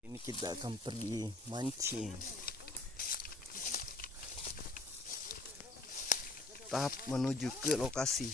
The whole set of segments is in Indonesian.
Ini kita akan pergi mancing. Tahap menuju ke lokasi.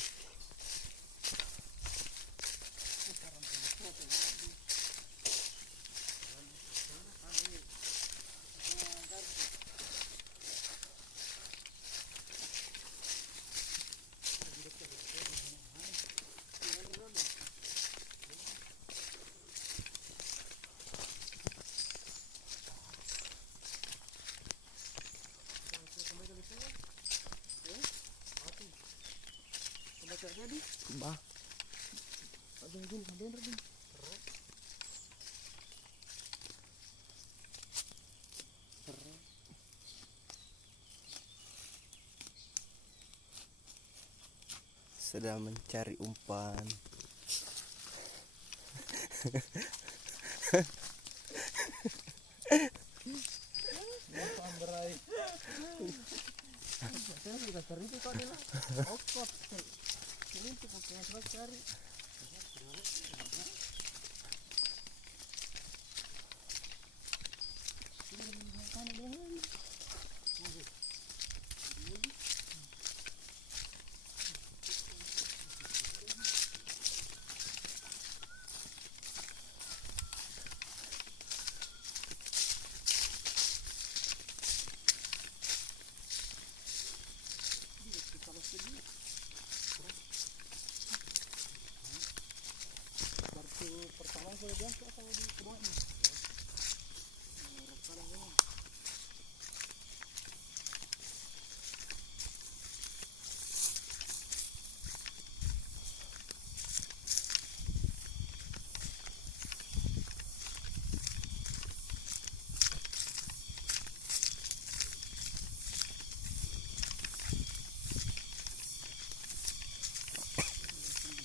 Bah, sedang mencari umpan.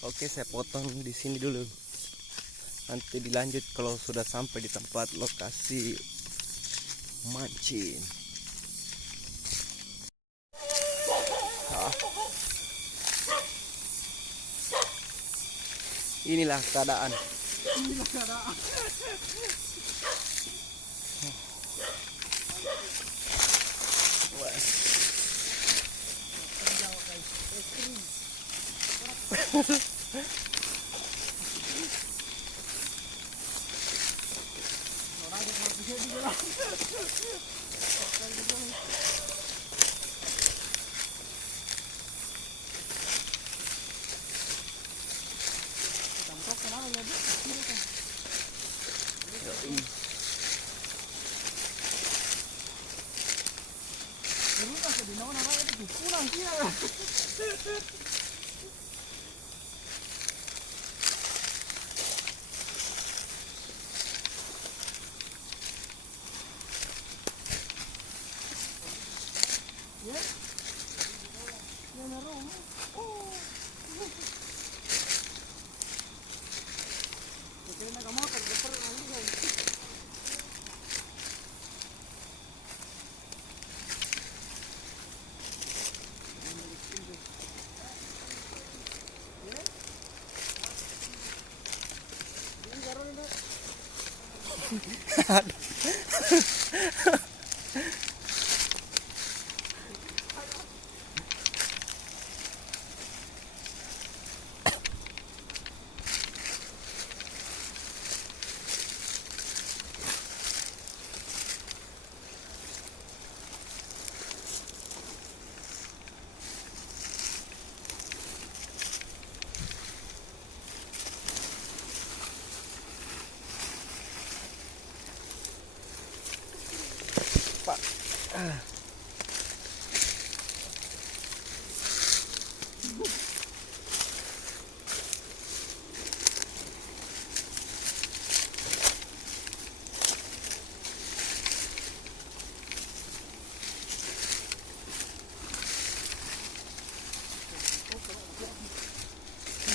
Oke, saya potong di sini dulu. Nanti dilanjut kalau sudah sampai di tempat lokasi mancing. Inilah keadaan.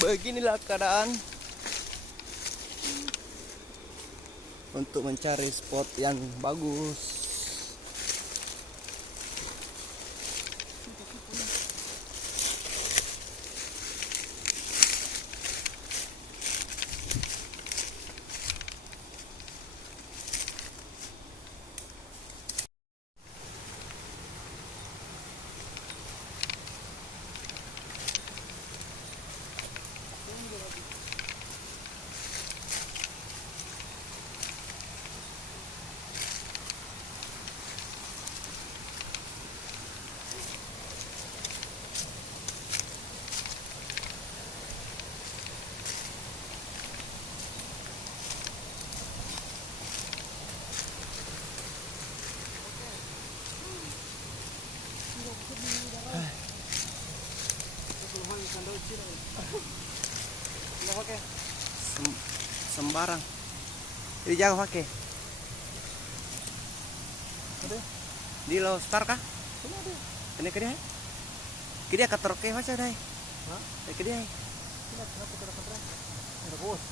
Beginilah keadaan untuk mencari spot yang bagus. Nggak pakai. Sembarang. Jadi jago pakai. Ada. Di lo star kah? Mana ada? Ini ke dia. Ke dia kator ke macam dah. Hah? Ke dia. Kenapa kita kontrak? Ada bos.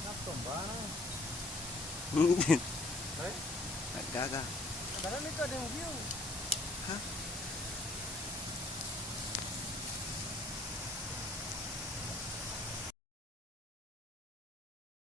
Kenapa bang? Agak-agak. Kadang itu ada yang view. Hah?